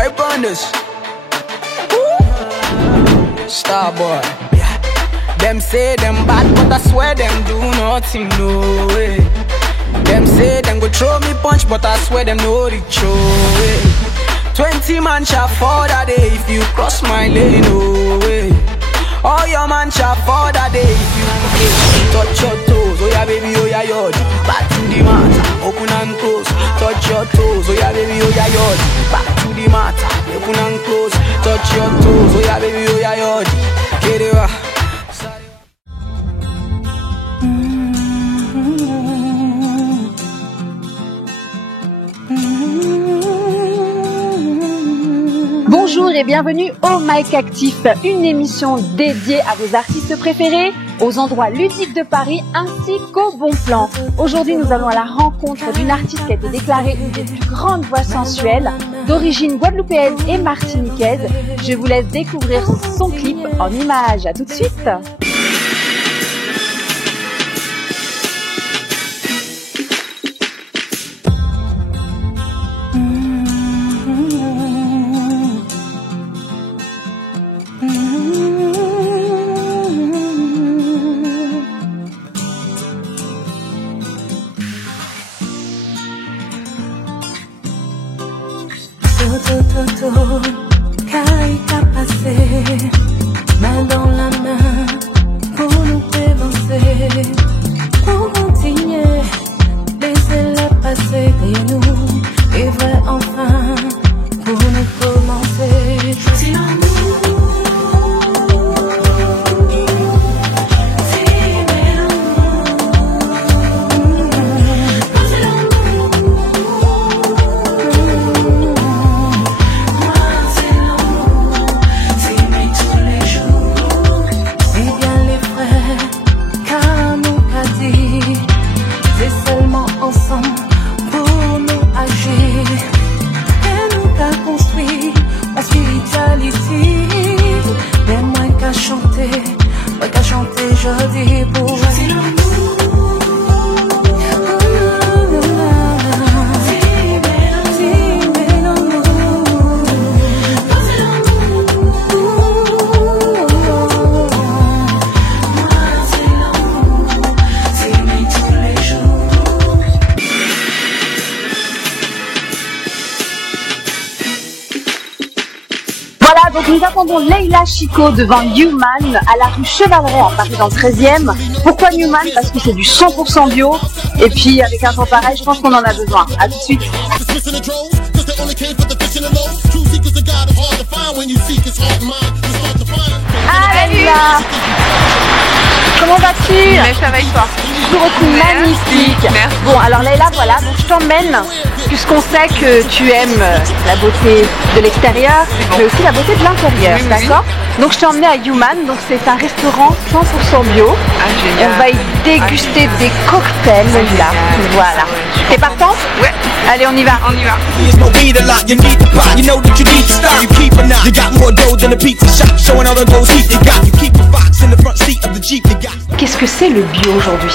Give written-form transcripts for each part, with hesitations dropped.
vibe on us. Starboy, yeah. Them say them bad, but I swear them do nothing, no way. Them say them go throw me punch, but I swear them no reach, oh way. 20 man shall fall that day if you cross my lane, no way. All your man shall fall that day if you touch your toes, oh yeah baby, oh yeah yod. Back to the matter, open and close. Touch your toes, oh yeah baby, oh yeah yod. Back to the matter, open and close. Touch your toes, oh yeah baby, oh yeah yod. Get it right. Bonjour et bienvenue au Mic Actif, une émission dédiée à vos artistes préférés, aux endroits ludiques de Paris ainsi qu'aux bons plans. Aujourd'hui, nous allons à la rencontre d'une artiste qui a été déclarée une des plus grandes voix sensuelles, d'origine guadeloupéenne et martiniquaise. Je vous laisse découvrir son clip en images. À tout de suite. Qu'à passer, main dans la main, pour nous avancer, pour continuer, laissez-la passer de nous, et vrai enfin, pour nous commencer. Choisis l'amour. Donc nous attendons Leila Chico devant Newman à la rue Chevaleret à Paris dans le 13e. Pourquoi Newman? Parce que c'est du 100% bio. Et puis avec un temps pareil, je pense qu'on en a besoin. A tout de suite. Ah Leila, comment vas-tu? Mais ça va et toi? Toujours aussi magnifique. Merci. Bon alors Leila, voilà, donc je t'emmène, puisqu'on sait que tu aimes la beauté de l'extérieur, mais aussi la beauté de l'intérieur, oui, d'accord? Oui. Donc je t'ai emmené à Human, donc c'est un restaurant 100% bio. Ah génial. On va y déguster des cocktails, là. Voilà. T'es partante? Ouais. Allez, on y va. On y va. Qu'est-ce que c'est le bio aujourd'hui?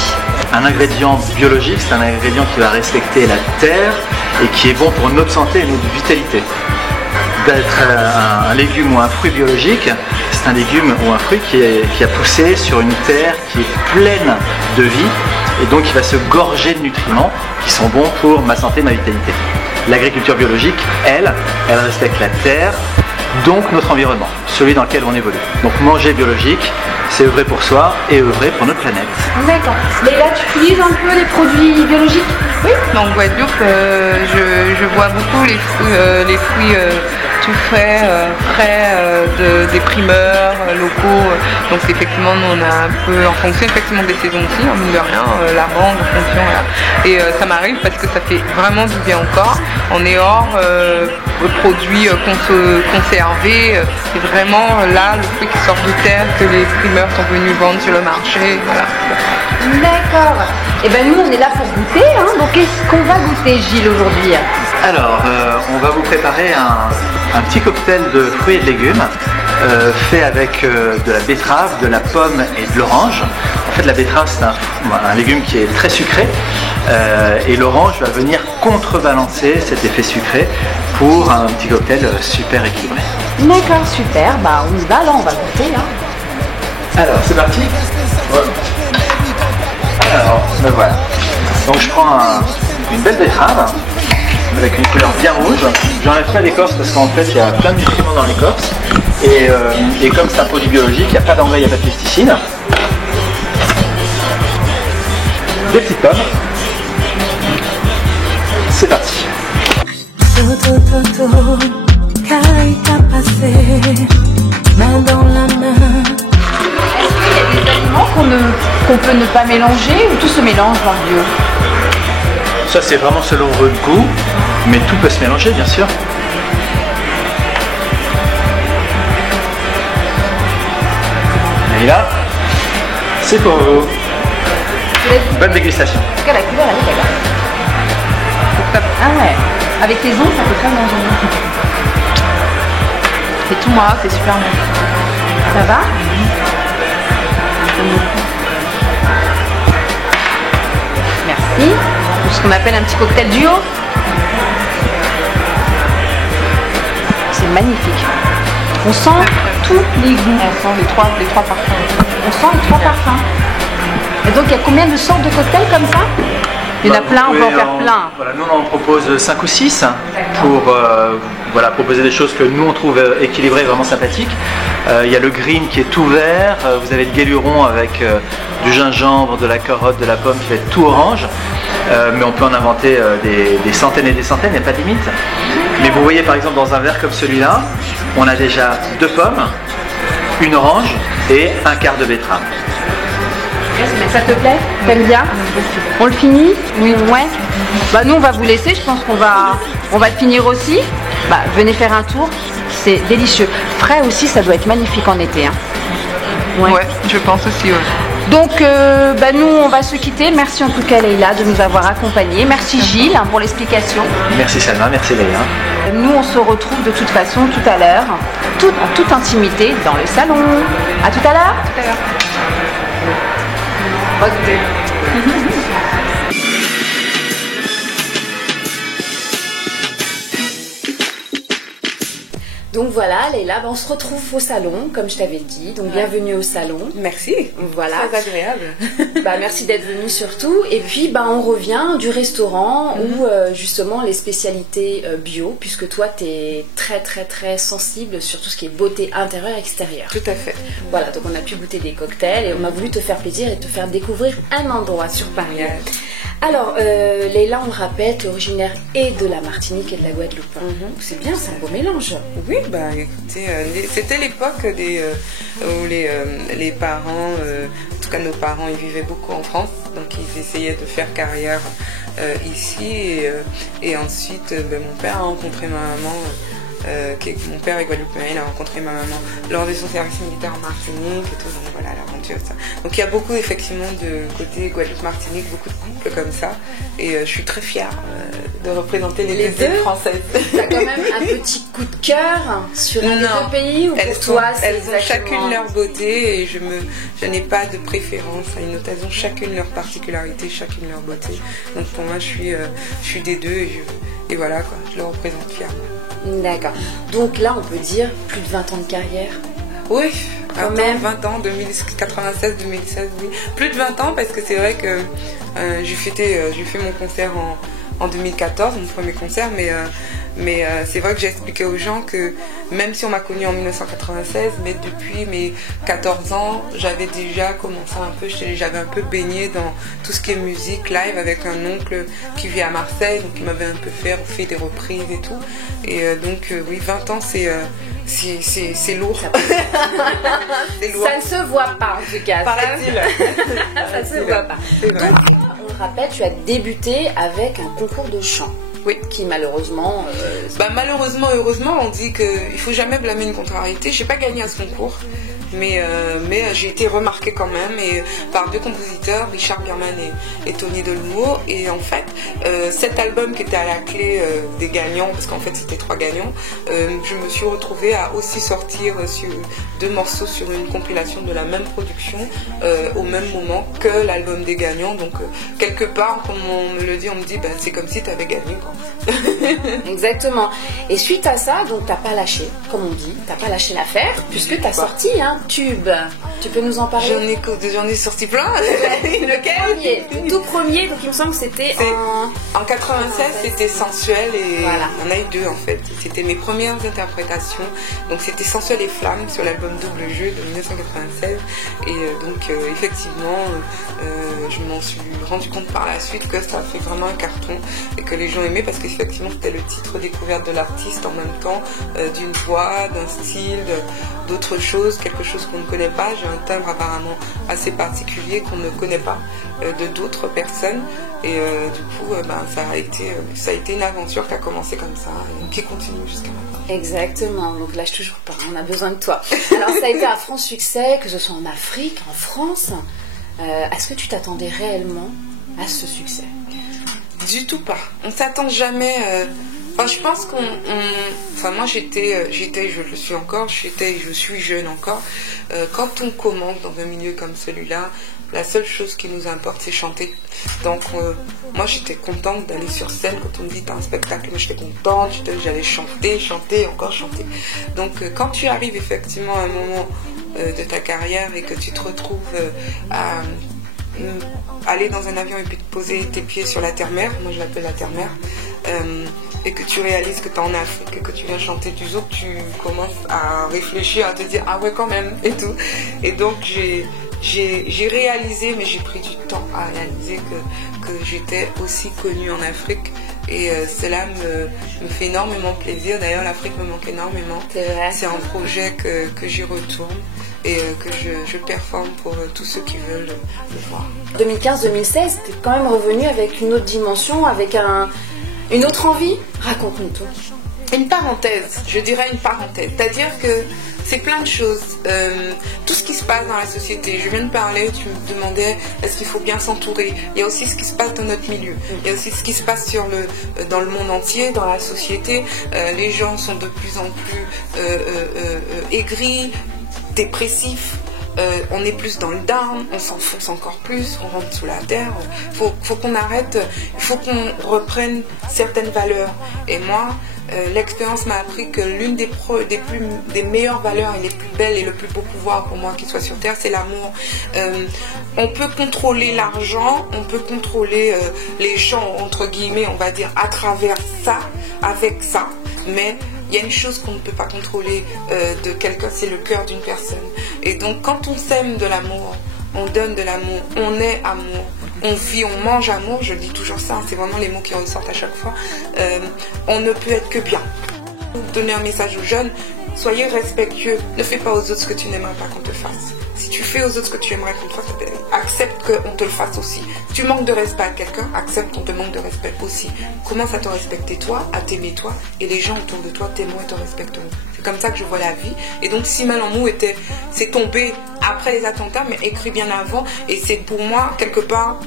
Un ingrédient biologique, c'est un ingrédient qui va respecter la terre et qui est bon pour notre santé et notre vitalité. D'être un légume ou un fruit biologique, c'est un légume ou un fruit qui a poussé sur une terre qui est pleine de vie et donc qui va se gorger de nutriments qui sont bons pour ma santé et ma vitalité. L'agriculture biologique, elle respecte la terre, donc notre environnement, celui dans lequel on évolue. Donc manger biologique, c'est œuvrer pour soi et œuvrer pour notre planète. D'accord. Mais là, tu utilises un peu les produits biologiques? Oui. En Guadeloupe, je vois beaucoup les fruits tout frais, des primeurs locaux. Donc effectivement, nous on a un peu en fonction effectivement des saisons aussi, mine de rien, la mangue en fonction. Voilà. Et ça m'arrive parce que ça fait vraiment du bien au corps. On est hors produits conservés. C'est vraiment là le fruit qui sort de terre que les primeurs sont venus vendre sur le marché. Voilà. D'accord. Et ben nous on est là pour goûter, hein. Donc qu'est-ce qu'on va goûter, Gilles, aujourd'hui? Alors, on va vous préparer un petit cocktail de fruits et de légumes fait avec de la betterave, de la pomme et de l'orange. En fait, la betterave, c'est un légume qui est très sucré et l'orange va venir contrebalancer cet effet sucré pour un petit cocktail super équilibré. D'accord, super. Bah, on y va, là, on va goûter. Hein. Alors, c'est parti. Ouais. Alors, ben voilà. Donc, je prends une belle betterave avec une couleur bien rouge. J'enlève pas l'écorce parce qu'en fait, il y a plein de nutriments dans l'écorce. Et comme c'est un produit biologique, il n'y a pas d'engrais, il n'y a pas de pesticides. Des petites pommes. C'est parti. Carita passé, main dans la main. Est-ce qu'il y a des aliments qu'on peut ne pas mélanger ou tout se mélange dans le bio? Ça, c'est vraiment selon votre goût, mais tout peut se mélanger, bien sûr. Et là, c'est pour vous. Bonne dégustation. En tout cas, la couleur, elle est belle. Ah ouais, avec les ongles, ça peut très manger. C'est tout moi, c'est super bon. Ça va? Merci. Ce qu'on appelle un petit cocktail duo. C'est magnifique. On sent tous les goûts. On sent les trois parfums. On sent les trois parfums. Et donc, il y a combien de sortes de cocktails comme ça? Il y en a plein, on peut en faire plein. Voilà, nous, on en propose 5 ou 6 pour proposer des choses que nous, on trouve équilibrées et vraiment sympathiques. Il y a le green qui est tout vert. Vous avez le guéluron avec du gingembre, de la carotte, de la pomme qui va être tout orange. Mais on peut en inventer des centaines et des centaines, il n'y a pas de limite. Mais vous voyez, par exemple, dans un verre comme celui-là, on a déjà 2 pommes, une orange et un quart de betterave. Ça te plaît? T'aimes bien? On le finit? Oui. Ouais. Bah nous on va vous laisser, je pense qu'on va le finir aussi. Bah venez faire un tour, c'est délicieux. Frais aussi, ça doit être magnifique en été. Hein. Ouais, je pense aussi. Ouais. Donc nous on va se quitter. Merci en tout cas Leïla de nous avoir accompagnés. Merci Gilles pour l'explication. Merci Salma, merci Leïla. Nous on se retrouve de toute façon tout à l'heure, en toute intimité dans le salon. À tout à l'heure. Tout à l'heure. Donc voilà, Leïla, on se retrouve au salon, comme je t'avais dit. Donc bienvenue au salon. Merci. Voilà. Très agréable. Merci d'être venue surtout. Et puis on revient du restaurant où justement les spécialités bio, puisque toi tu es très très très sensible sur tout ce qui est beauté intérieure et extérieure. Tout à fait. Voilà, donc on a pu goûter des cocktails et on a voulu te faire plaisir et te faire découvrir un endroit sur Paris. Alors, Leïla, on le rappelle, tu es originaire et de la Martinique et de la Guadeloupe. C'est bien, c'est un beau mélange. Oui, écoutez, c'était l'époque où les parents, en tout cas nos parents, ils vivaient beaucoup en France, donc ils essayaient de faire carrière ici. Et ensuite, mon père a rencontré ma maman. Mon père est guadeloupéen, il a rencontré ma maman lors de son service militaire en Martinique et tout, donc voilà l'aventure ça. Donc il y a beaucoup effectivement de côté Guadeloupe-Martinique, beaucoup de couples comme ça, et je suis très fière de représenter les deux françaises. T'as quand même un petit coup de cœur sur les deux pays ou pour toi elles ont chacune leur beauté et je n'ai pas de préférence à une autre, elles ont chacune leur particularité, chacune leur beauté. Donc pour moi je suis des deux et voilà quoi, je le représente fièrement. D'accord. Donc là, on peut dire plus de 20 ans de carrière. Oui, quand même. 20 ans, 96, 2016, oui. Plus de 20 ans parce que c'est vrai que j'ai fait mon concert en 2014, mon premier concert, mais c'est vrai que j'ai expliqué aux gens que même si on m'a connue en 1996, mais depuis mes 14 ans, j'avais déjà commencé un peu, j'avais un peu baigné dans tout ce qui est musique live avec un oncle qui vit à Marseille, donc il m'avait un peu fait des reprises et tout. Et donc oui, 20 ans c'est lourd. C'est lourd. Ça ne se voit pas en tout cas. Paraît-il. Ça ne se voit pas. Donc, on le rappelle, tu as débuté avec un concours de chant. Oui. Qui malheureusement... malheureusement, heureusement, on dit qu'il ne faut jamais blâmer une contrariété. Je n'ai pas gagné à ce concours. mais j'ai été remarquée quand même et par 2 compositeurs, Richard Bierman et Tony Delmo. Et en fait, cet album qui était à la clé des gagnants, parce qu'en fait c'était 3 gagnants, je me suis retrouvée à aussi sortir sur 2 morceaux sur une compilation de la même production au même moment que l'album des gagnants. Donc quelque part, comme on me le dit, on me dit c'est comme si tu avais gagné, quoi. Exactement. Et suite à ça, donc t'as pas lâché, comme on dit, t'as pas lâché l'affaire, puisque t'as sorti un tube. Tu peux nous en parler? J'en ai sorti plein. Lequel? Le tout premier, donc il me semble que c'était en 96, c'était Sensuel et voilà. Il y en a eu 2 en fait. C'était mes premières interprétations. Donc c'était Sensuel et Flamme sur l'album Double Jeu de 1996. Et donc effectivement, je m'en suis rendu compte par la suite que ça a fait vraiment un carton et que les gens aimaient parce qu'effectivement c'était le titre découverte de l'artiste en même temps, d'une voix, d'un style, d'autres choses, quelque chose qu'on ne connaît pas. J'ai un timbre apparemment assez particulier qu'on ne connaît pas de d'autres personnes et du coup ça a été une aventure qui a commencé comme ça et qui continue jusqu'à maintenant. Exactement, donc lâche toujours pas, on a besoin de toi. Alors ça a été un franc succès, que ce soit en Afrique, en France. Est-ce que tu t'attendais réellement à ce succès? Du tout pas. On s'attend jamais. Je pense moi j'étais, je le suis encore, je suis jeune encore. Quand on commence dans un milieu comme celui-là, la seule chose qui nous importe c'est chanter. Donc moi j'étais contente d'aller sur scène. Quand on me dit t'as un spectacle, moi j'étais contente, j'allais chanter, encore chanter. Donc quand tu arrives effectivement à un moment de ta carrière et que tu te retrouves à aller dans un avion et puis te poser tes pieds sur la terre-mer, moi je l'appelle la terre-mer, et que tu réalises que tu es en Afrique et que tu viens chanter du zouk, tu commences à réfléchir, à te dire ah ouais quand même et tout. Et donc j'ai réalisé, mais j'ai pris du temps à réaliser que j'étais aussi connue en Afrique. Et cela me fait énormément plaisir. D'ailleurs, l'Afrique me manque énormément. C'est vrai. C'est un projet que j'y retourne et que je performe pour tous ceux qui veulent le voir. 2015-2016, t'es quand même revenu avec une autre dimension, avec une autre envie. Raconte-nous tout. Une parenthèse, je dirais une parenthèse. C'est-à-dire que c'est plein de choses. Tout ce qui se passe dans la société. Je viens de parler, tu me demandais est-ce qu'il faut bien s'entourer. Il y a aussi ce qui se passe dans notre milieu. Il y a aussi ce qui se passe dans le monde entier, dans la société. Les gens sont de plus en plus aigris, dépressifs. On est plus dans le down, on s'enfonce encore plus, on rentre sous la terre. Faut qu'on arrête, il faut qu'on reprenne certaines valeurs. Et moi, l'expérience m'a appris que l'une des meilleures valeurs et les plus belles et le plus beau pouvoir pour moi qui soit sur terre, c'est l'amour. On peut contrôler l'argent, on peut contrôler les gens, entre guillemets, on va dire, à travers ça, avec ça, mais il y a une chose qu'on ne peut pas contrôler de quelqu'un, c'est le cœur d'une personne. Et donc quand on sème de l'amour, on donne de l'amour, on est amour, on vit, on mange amour, je dis toujours ça, c'est vraiment les mots qui ressortent à chaque fois, on ne peut être que bien. Donner un message aux jeunes, soyez respectueux, ne fais pas aux autres ce que tu n'aimerais pas qu'on te fasse. Si tu fais aux autres ce que tu aimerais qu'on te fasse, accepte qu'on te le fasse aussi. Tu manques de respect à quelqu'un, accepte qu'on te manque de respect aussi. Commence à te respecter toi, à t'aimer toi, et les gens autour de toi t'aimeront et te respecteront. C'est comme ça que je vois la vie. Et donc si Mal en Mou c'est tombé après les attentats, mais écrit bien avant, et c'est pour moi, quelque part,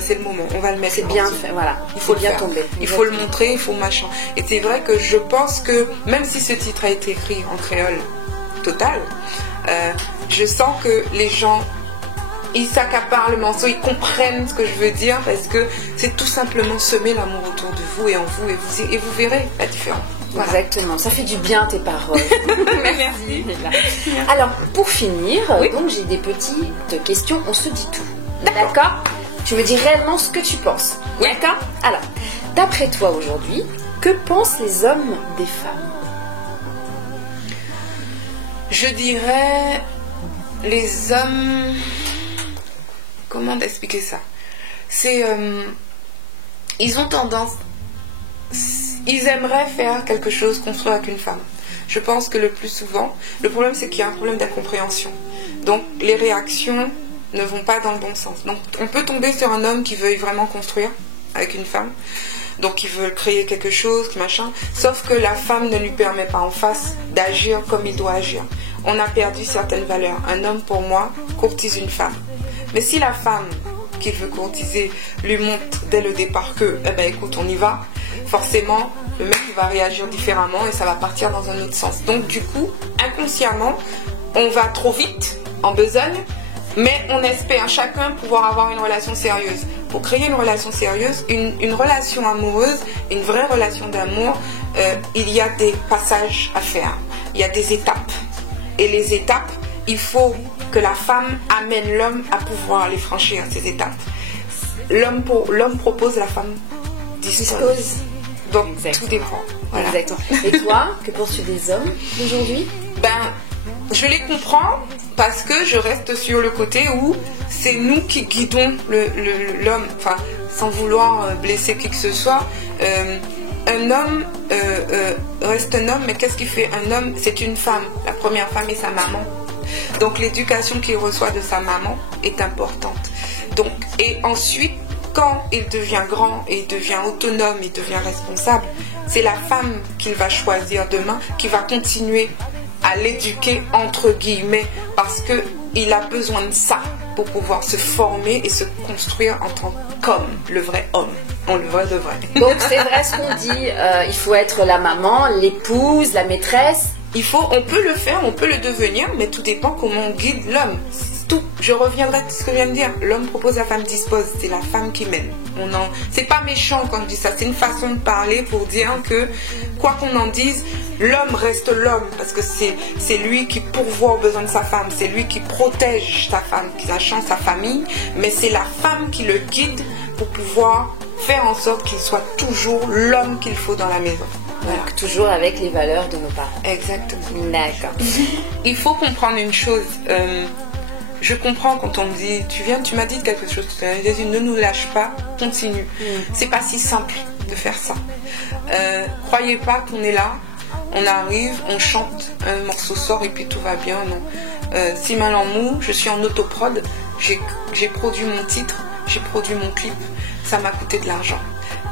c'est le moment, on va le mettre. C'est bien fait, voilà. Il faut bien le faire. tomber. Il faut le montrer, il faut machin. Et c'est vrai que je pense que, même si ce titre a été écrit en créole total, je sens que les gens, ils s'accaparent le morceau, ils comprennent ce que je veux dire, parce que c'est tout simplement semer l'amour autour de vous et en vous, et vous verrez la différence. Voilà. Exactement, ça fait du bien tes paroles. Merci. Alors, pour finir, Oui. donc j'ai des petites questions, on se dit tout. D'accord? Tu me dis réellement ce que tu penses. Oui. D'accord? Alors, d'après toi aujourd'hui, que pensent les hommes des femmes? Je dirais, les hommes, comment t'expliquer ça? C'est, ils ont tendance, ils aimeraient faire quelque chose, construire avec une femme. Je pense que le plus souvent, le problème c'est qu'il y a un problème d'incompréhension. Donc les réactions ne vont pas dans le bon sens. Donc on peut tomber sur un homme qui veuille vraiment construire avec une femme, donc il veut créer quelque chose, machin, sauf que la femme ne lui permet pas en face d'agir comme il doit agir. on a perdu certaines valeurs. Un homme, pour moi, courtise une femme. Mais si la femme qu'il veut courtiser lui montre dès le départ que, eh ben écoute, on y va, forcément, le mec il va réagir différemment et ça va partir dans un autre sens. Donc du coup, inconsciemment, on va trop vite, en besogne, mais on espère chacun pouvoir avoir une relation sérieuse. Pour créer une relation sérieuse, une relation amoureuse, une vraie relation d'amour, il y a des passages à faire, il y a des étapes. Et les étapes, il faut que la femme amène l'homme à pouvoir les franchir, ces étapes. L'homme propose, la femme dispose. Donc tout dépend. Voilà. Exactement. Et toi, que penses-tu des hommes d'aujourd'hui? Je les comprends parce que je reste sur le côté où c'est nous qui guidons l'homme, enfin, sans vouloir blesser qui que ce soit. Un homme reste un homme, mais qu'est-ce qui fait un homme? C'est une femme. La première femme est sa maman. Donc l'éducation qu'il reçoit de sa maman est importante. Donc, et ensuite, quand il devient grand et il devient autonome, il devient responsable, c'est la femme qu'il va choisir demain qui va continuer à l'éduquer entre guillemets parce qu'il a besoin de ça pour pouvoir se former et se construire en tant qu'homme, le vrai homme. On le voit de vrai. Donc c'est vrai ce qu'on dit, il faut être la maman, l'épouse, la maîtresse. On peut le faire, on peut le devenir, mais tout dépend comment on guide l'homme. Tout. Je reviendrai à ce que je viens de dire. L'homme propose, la femme dispose. C'est la femme qui mène. C'est pas méchant quand je dis ça. C'est une façon de parler pour dire que, quoi qu'on en dise, l'homme reste l'homme. Parce que c'est lui qui pourvoit aux besoins de sa femme. C'est lui qui protège sa femme, qui sachant sa famille. Mais c'est la femme qui le guide pour pouvoir faire en sorte qu'il soit toujours l'homme qu'il faut dans la maison. Voilà. Donc toujours avec les valeurs de nos parents. Exactement. D'accord. Il faut comprendre une chose. Je comprends quand on me dit, tu m'as dit quelque chose tout à l'heure, Jésus, ne nous lâche pas, continue. C'est pas si simple de faire ça. Croyez pas qu'on est là, on arrive, on chante, un morceau sort et puis tout va bien, non. Si mal en mou, je suis en autoprod, j'ai produit mon titre, j'ai produit mon clip, ça m'a coûté de l'argent.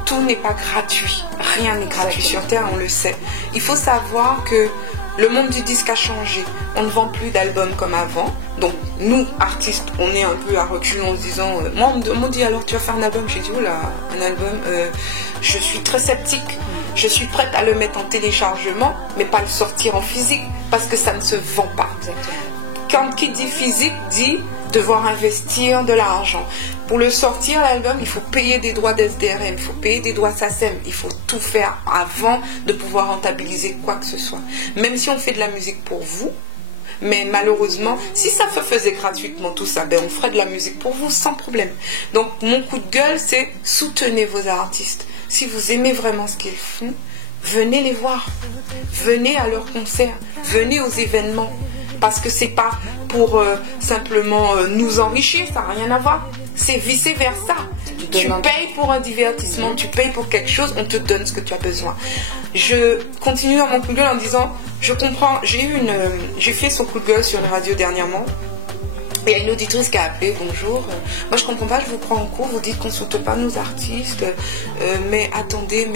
Tout n'est pas gratuit, rien n'est gratuit sur Terre, on le sait. Il faut savoir que le monde du disque a changé. On ne vend plus d'albums comme avant. Donc, nous, artistes, on est un peu à recul en se disant... moi, on me dit, alors tu vas faire un album? J'ai dit, oh là, un album, je suis très sceptique. Je suis prête à le mettre en téléchargement, mais pas le sortir en physique, parce que ça ne se vend pas. Quand qui dit physique, dit devoir investir de l'argent. Pour le sortir, l'album, il faut payer des droits d'SDRM, il faut payer des droits SACEM, il faut tout faire avant de pouvoir rentabiliser quoi que ce soit. Même si on fait de la musique pour vous, mais malheureusement, si ça se faisait gratuitement tout ça, on ferait de la musique pour vous sans problème. Donc mon coup de gueule, c'est soutenez vos artistes. Si vous aimez vraiment ce qu'ils font, venez les voir, venez à leurs concerts, venez aux événements. Parce que c'est pas pour simplement nous enrichir, ça n'a rien à voir. C'est vice versa. Tu payes pour un divertissement, tu payes pour quelque chose, on te donne ce que tu as besoin. Je continue dans mon coup de gueule en disant, je comprends, j'ai fait son coup de gueule sur une radio dernièrement. Il y a une auditrice qui a appelé, bonjour, moi je comprends pas, je vous prends en cours, vous dites qu'on ne soutient pas nos artistes, mais attendez,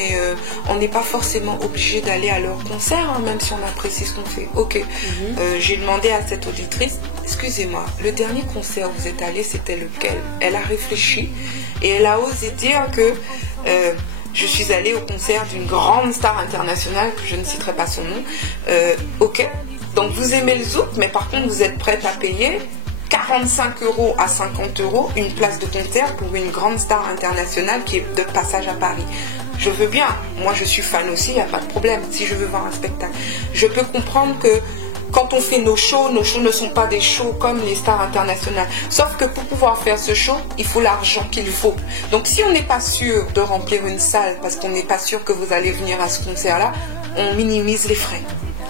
on n'est pas forcément obligé d'aller à leur concert, hein, même si on apprécie ce qu'on fait. Ok, j'ai demandé à cette auditrice, excusez-moi, le dernier concert où vous êtes allé, c'était lequel? Elle a réfléchi et elle a osé dire que je suis allée au concert d'une grande star internationale, que je ne citerai pas son nom. Ok, donc vous aimez le zouk, mais par contre vous êtes prête à payer 45 € à 50 € une place de concert pour une grande star internationale qui est de passage à Paris. Je veux bien, moi je suis fan aussi, il n'y a pas de problème, si je veux voir un spectacle. Je peux comprendre que quand on fait nos shows ne sont pas des shows comme les stars internationales. Sauf que pour pouvoir faire ce show, il faut l'argent qu'il faut. Donc si on n'est pas sûr de remplir une salle, parce qu'on n'est pas sûr que vous allez venir à ce concert-là, on minimise les frais.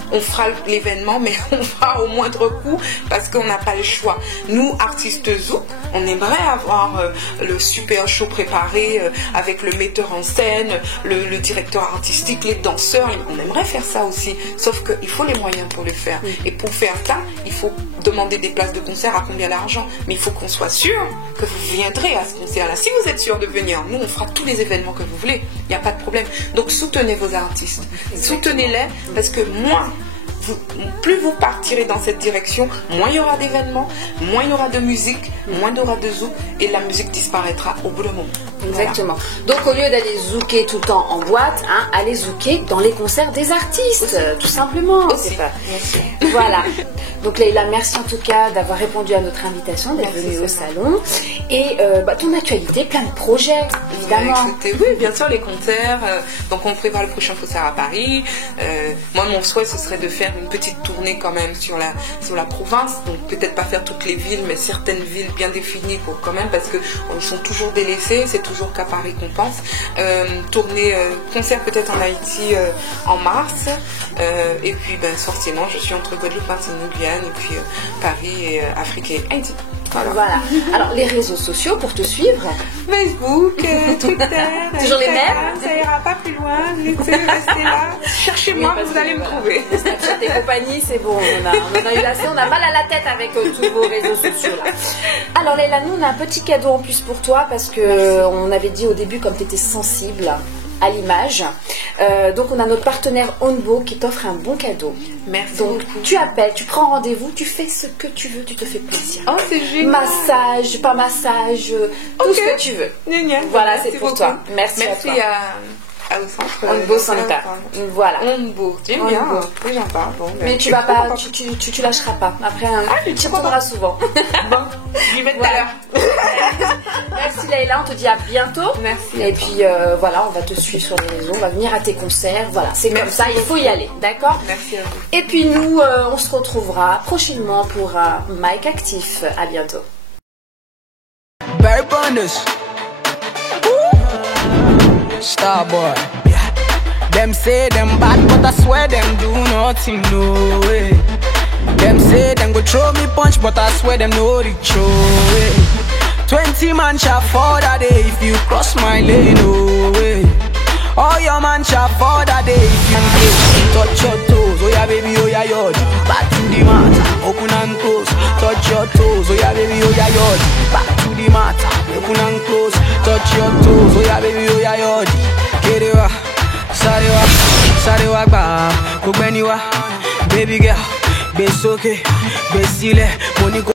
On fera l'événement, mais on fera au moindre coût parce qu'on n'a pas le choix. Nous, artistes zouk, on aimerait avoir le super show préparé avec le metteur en scène, le directeur artistique, les danseurs. On aimerait faire ça aussi, sauf qu'il faut les moyens pour le faire. Et pour faire ça, il faut demander des places de concert à combien d'argent. Mais il faut qu'on soit sûr que vous viendrez à ce concert-là. Si vous êtes sûr de venir, nous, on fera tous les événements que vous voulez. Il n'y a pas de problème. Donc, soutenez vos artistes. Soutenez-les parce que moi, plus vous partirez dans cette direction, moins il y aura d'événements, moins il y aura de musique, moins il y aura de zouk et la musique disparaîtra au bout d'un moment. Exactement. Donc au lieu d'aller zouker tout le temps en boîte, allez zouker dans les concerts des artistes, tout simplement. Aussi. Merci. Voilà. Donc Leïla, merci en tout cas d'avoir répondu à notre invitation, d'être venue au salon. Et ton actualité, plein de projets, évidemment. Écoutez, oui, bien sûr, les concerts. Donc on prévoit le prochain concert à Paris. Moi, mon souhait, ce serait de faire une petite tournée quand même sur la province. Donc peut-être pas faire toutes les villes, mais certaines villes bien définies pour quand même, parce qu'ils sont toujours délaissés. C'est toujours qu'à Paris qu'on pense. Tournée, concert peut-être en Haïti en mars. Et puis, forcément, je suis entre Guadeloupe, Martinique, Guyane, et puis Paris, et Afrique et Haïti. Voilà. Alors, les réseaux sociaux pour te suivre? Facebook, Twitter. Toujours les mêmes? Ça ira pas plus loin. Restez là. Cherchez-moi, vous allez me trouver. Snapchat et compagnie, c'est bon. On en a eu assez. On a mal à la tête avec tous vos réseaux sociaux là. Alors, Leïla, nous, on a un petit cadeau en plus pour toi parce que on avait dit au début, comme tu étais sensible à l'image. Donc on a notre partenaire Onbo qui t'offre un bon cadeau. Merci donc beaucoup. Tu appelles, tu prends rendez-vous, tu fais ce que tu veux, tu te fais plaisir. Oh, c'est génial. Massage, pas massage, tout ce que tu veux. Génial. Voilà, c'est pour toi. Merci à toi. Au centre Onbo Santa. Voilà. Onbo. J'aime bien. Oui, j'en parle. Bon, mais tu vas pas, tu lâcheras pas. Après, tu reviendras souvent. Bon, j'y vais tout à l'heure. Merci Leïla, on te dit à bientôt. Merci. Et puis voilà, on va te suivre sur les réseaux, on va venir à tes concerts. Voilà, c'est comme ça, il faut y aller, d'accord? Merci à vous. Et puis nous, on se retrouvera prochainement pour un Mike Actif. À bientôt. Starboy, yeah. Them say them bad, but I swear them do nothing, no way. Them say them go throw me punch, but I swear them no reach, way. 20 man shall fall that day if you cross my lane, no way. All your man shall fall that day if you touch your toes, oh yeah baby, oh yeah yod. Back to the matter, open and close. Touch your toes, oh yeah baby, oh yeah yod. Back to the matter, open and close. Touch your toes, oh yeah baby, oh yeah yod. Kerewa, sarewa ba, kugbeniwa. Baby girl, be soke, be sile, money go.